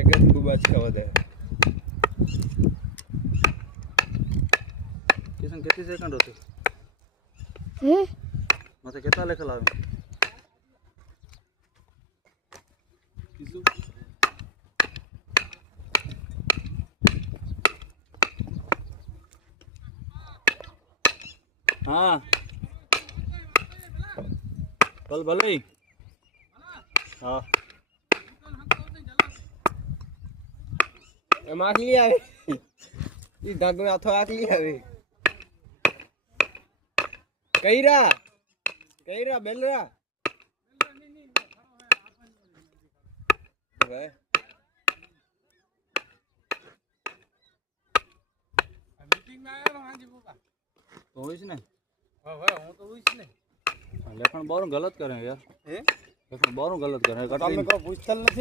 जगत गुबाच का वध है किसन कितनी सेकंड होते हैं मतलब कितना लेखा लावे हाँ चल भले हाँ माख लिया है ये दांत में हाथों आख लिया है कईरा बेल रहा वे मीटिंग में आया वहां जी बुका तो हुई इसने हां भाई हूं तो हुई इसने लेकिन बारों गलत करें यार हैं लेकिन बारों गलत करें તમને કોઈ પૂછતલ નથી